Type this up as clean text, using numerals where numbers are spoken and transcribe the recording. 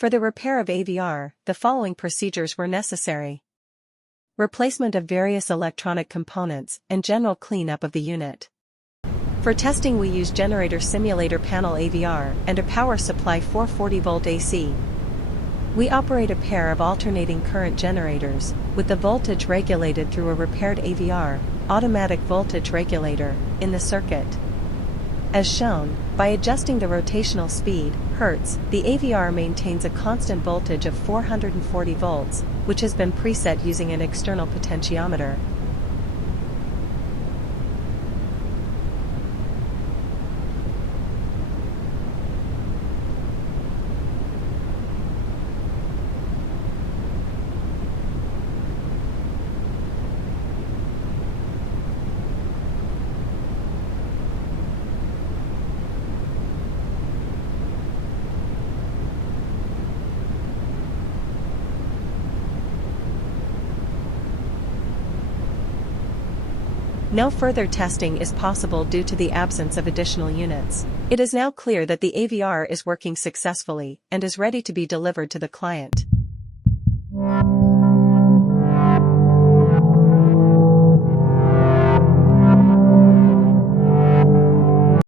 For the repair of AVR, the following procedures were necessary. Replacement of various electronic components and general cleanup of the unit. For testing we use generator simulator panel AVR and a power supply 440-volt AC. We operate a pair of alternating current generators, with the voltage regulated through a repaired AVR, automatic voltage regulator, in the circuit. As shown, by adjusting the rotational speed, Hertz, the AVR maintains a constant voltage of 440 volts, which has been preset using an external potentiometer. No further testing is possible due to the absence of additional units. It is now clear that the AVR is working successfully and is ready to be delivered to the client.